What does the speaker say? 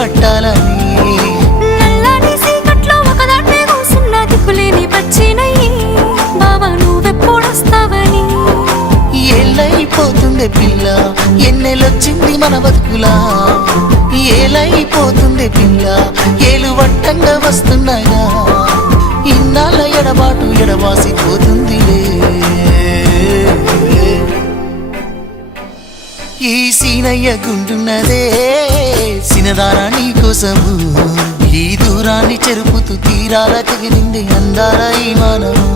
పట్టాలని నల్లని సీకట్లో ఒకదాన్నే కూసున్న దిక్కులేని పచ్చినయ్యి బావా నువ్వెప్పుడొస్తావని ఏళ్ళైపోతుండే పిల్ల ఎన్నెలొచ్చింది మన బతుకులా ఏలైపోతుండే పిల్ల ఏలు వట్టంగా వస్తున్నాయా ఇన్నాళ్ళ ఎడబాటు ఎడవాసిపోతుందిలే ఈ సీనయ్య గుండున్నదే సినదారా నీ కోసము ఈ దూరాన్ని చెరుపుతూ తీరాల తెగిరింది అందాల ఈ మానవు